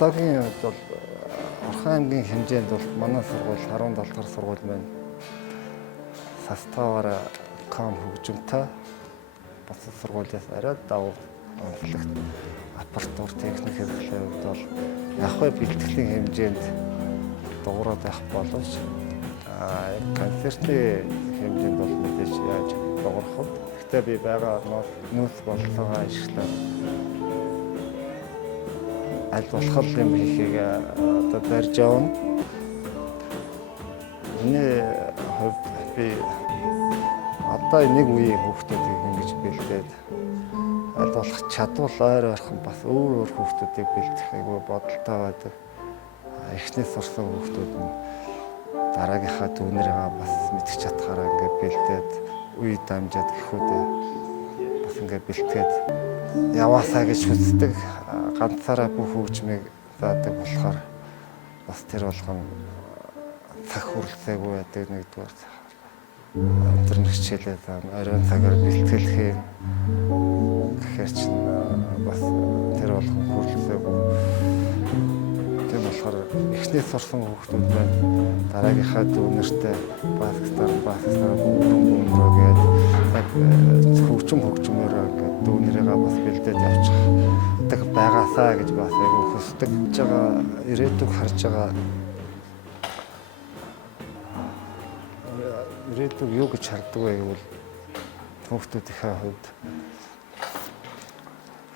одоогийн үед бол Орхон аймгийн хэмжээнд бол манай сургууль 17 дахь сургууль маань составаараа ком хөгжимтэй бусад сургуулиас арай давуу онцлогт аппаратур техник хэрэглээ бол яг хөө бэлтгэлийн хэмжээнд дуурайд байх боловч концертын хэмжээнд бол мэдээж яаж дуурах вэ? Гэхдээ би байгаа нөөц бодлогоо ашиглаад аль болох юм хийхийг одоо барьж явна. Миний хувьд би одоо нэг үеийн хүүхдүүдийг ингэж бэлдээд аль болох чадвал ойр ойрхон бас өөр хүүхдүүдийг бэлтгэхийг бодолтой байдаг. Эхнээс сурсан хүүхдүүд нь дараагийнхаа дүүнэрээ бас мэдчих чадхаараа ингээд бэлдээд үе дамжаад гэхүүдээ бас ингээд бэлтгээд яваасаа гэж хүсдэг. Ганцаараа бүх хөгжмийг заадаг болохоор бас тэр болгон цаг хүрэлцээгүй байдаг нэгдүгээр. Интернет хичээлээ оройн цагаар бэлтгэлэх гэхээр чинь бас тэр болгон хүрэлцээгүй. Тийм болохоор эхнээс сурсан хүүхдүүд байна. Дараагийнхаа дүүнэртэй баскстар бүгдрөө гээд хөгжмөөр ингээд дүүнэрээ бас бэлдээд явчих байгаасаа гэж бас айгүй хүсдэг. Ирээдүг харж байгаа ирээдүг юу гэж харддаг вэ гэвэл хүүхдүүдийнхээ хувьд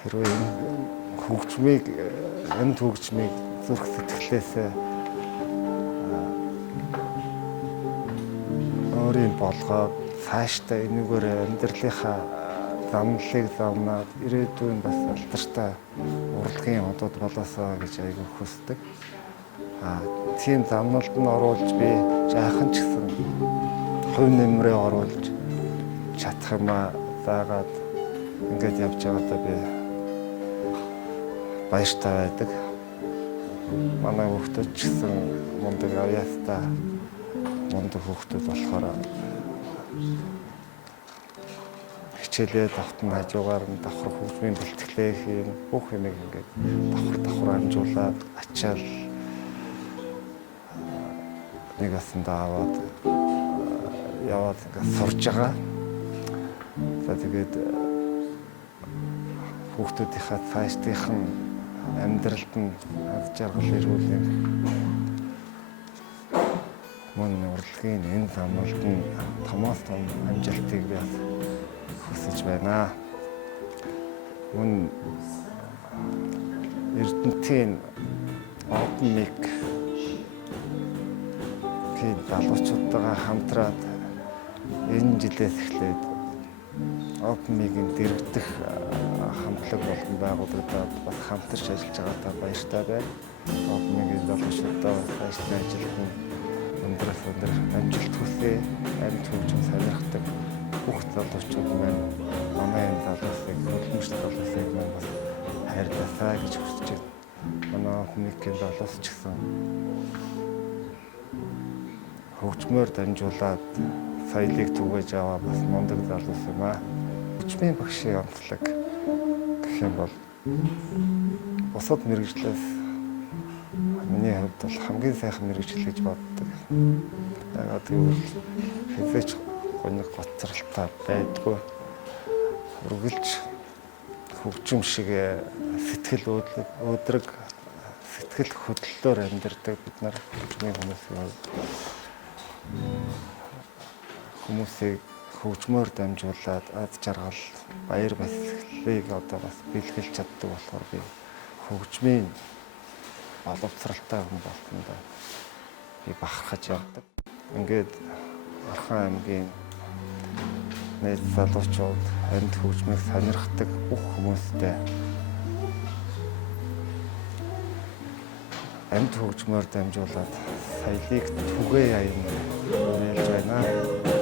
хэрвээ хөгжмийг амьд хөгжмийг зүрх сэтгэлээсээ өөрийн болгоод цаашдаа энэгээр амьдралынхаа замналыг замнаад ирээдүйн бас алдартай урлагийн одод болоосоо гэж айгүй хүсдэг. Тийм замналд нь оруулж би жаахан ч гэсэн хувь нэмрээ оруулж чадах юмаа заагаад ингээд явж байгаадаа би баяртай байдаг. Манай хүүхдүүд ч гэсэн мундаг авьяастай мундаг хүүхдүүд болохоор хичээлээ давтан хажуугаар нь давхар хөгжмийн бэлтгэлээ хийн бүх юмыг ингээд давхар амжуулаад ачаал нэг асандаа аваад яваад ингээд сурж байгаа. За тэгээд хүүхдүүдийнхээ цаашдынх нь амьдралд нь аз жаргал ирүүлэх мөн урлагийн энэ замналд нь томоос том амжилтыг би хүсэж байна. Мөн Эрдэнэтийн open mic гээд залуучуудтайгаа хамтраад энэ жилээс эхлээд open mic-ийн дэргэдэх хамтлаг болон байгуулагдаад бас хамтарч ажиллаж байгаадаа баяртай байна. Open mic-ийн залуучуудаа цаашдын ажилд нь өндөрөөс өндөр амжилт хүсье. Амьд хөгжим сонирхдаг бүх залуучууд маань манай энэ залуусыг хөлмөж залуусыг маань бас хайрласаа гэж хүсэж байна. Манай хүмүүсийн залуус ч гэсэн хөгжмөөр дамжуулаад соёлыг түгээж аваа бас мундаг залуус юм аа. Хөгжмийн багшийн онцлог гэх юм бол бусад мэргэжлээс миний хувьд бол хамгийн сайхан мэргэжил гэж боддог. Яагаад гэвэл хэзээ ч гониг гоцралтай байдгүй. Үргэлж хөгжим шиг сэтгэл өдрөг сэтгэл хөдлөлөөр амьдардаг бид нар хөгжмийн хүмүүсийг хөгжмөөр дамжуулаад аз жаргал баяр баясгалыг одоо бас бэлгэлж чаддаг болохоор би хөгжмийн боловсралтай хүн болсондоо би бахархаж явдаг. Ингээд Орхон аймгийн нийт залуучууд амьд хөгжмийг сонирхдаг бүх хүмүүстэй амьд хөгжмөөр дамжуулаад соёлыг түгээе аян нээлж байна.